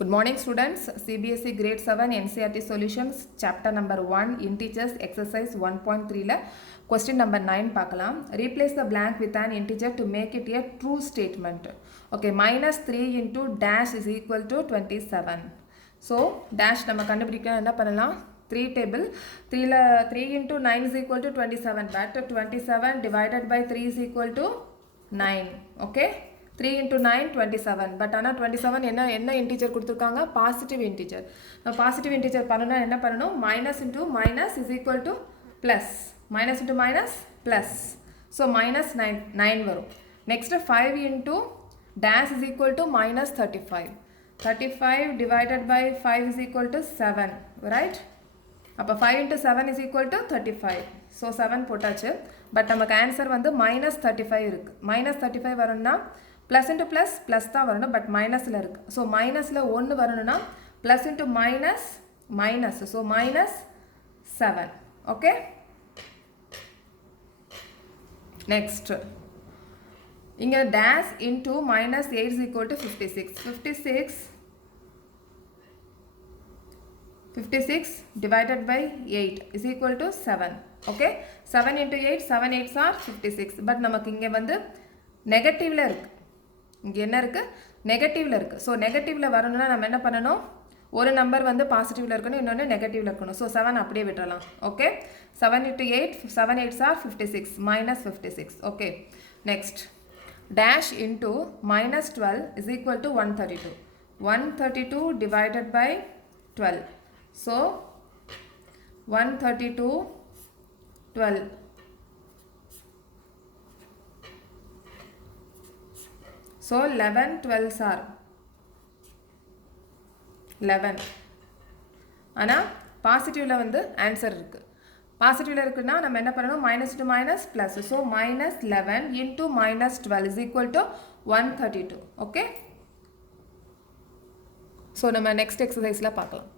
Good morning students. CBSE grade 7 NCERT solutions chapter number 1 integers exercise 1.3 la question number 9 பார்க்கலாம். Replace the blank with an integer to make it a true statement. Okay, minus 3 into dash is equal to 27. So dash நம்ம கண்டுபிடிக்க என்ன பண்ணலாம்? 3 table 3 into 9 is equal to 27, but 27 divided by 3 is equal to 9. Okay, 3 into 9 27, but ஆனால் 27 என்ன integer கொடுத்துருக்காங்க? Positive integer. Positive integer பண்ணணும்னா என்ன பண்ணணும்? minus into minus is equal to plus, minus into minus plus, so minus 9 வரும். Next 5 into dash is equal to minus 35. 35 divided by 5 is equal to 7, right? அப்போ 5 into 7 is equal to 35. So 7 போட்டாச்சு, but நமக்கு answer வந்து minus 35 இருக்கு. minus 35 வரணும்னா plus into plus plus தான் வரணும், but மைனஸில் இருக்கு. ஸோ மைனஸில் 1 வரணும்னா plus into minus minus, so minus 7. Okay, next இங்கே dash into minus 8 is equal to 56. 56 divided by 8 is equal to 7. Okay, 7 into 8, 7 8s are 56. But நமக்கு இங்கே வந்து நெகட்டிவ்ல இருக்கு. இங்கே என்ன இருக்கு? நெகட்டிவ்ல இருக்கு. ஸோ நெகட்டிவ்ல வரணும்னா நம்ம என்ன பண்ணணும்? ஒரு நம்பர் வந்து பாசிட்டிவ்ல இருக்கணும், இன்னொன்று நெகட்டிவ்ல இருக்கணும். ஸோ 7 அப்படியே விட்டுறலாம். Okay, 7 into 8, 7 8s are 56, minus 56. Okay, next dash into minus 12 is equal to 132. 132 divided by 12. So 132 12. So 11 12s are 11. ஆனால் பாசிட்டிவ்ல வந்து ஆன்சர் இருக்கு. பாசிட்டிவ்ல இருக்குன்னா நம்ம என்ன பண்ணணும்? Minus to minus plus. So minus 11 into minus 12 is equal to 132. Okay, so நம்ம next எக்ஸசைஸில் பார்க்கலாம்.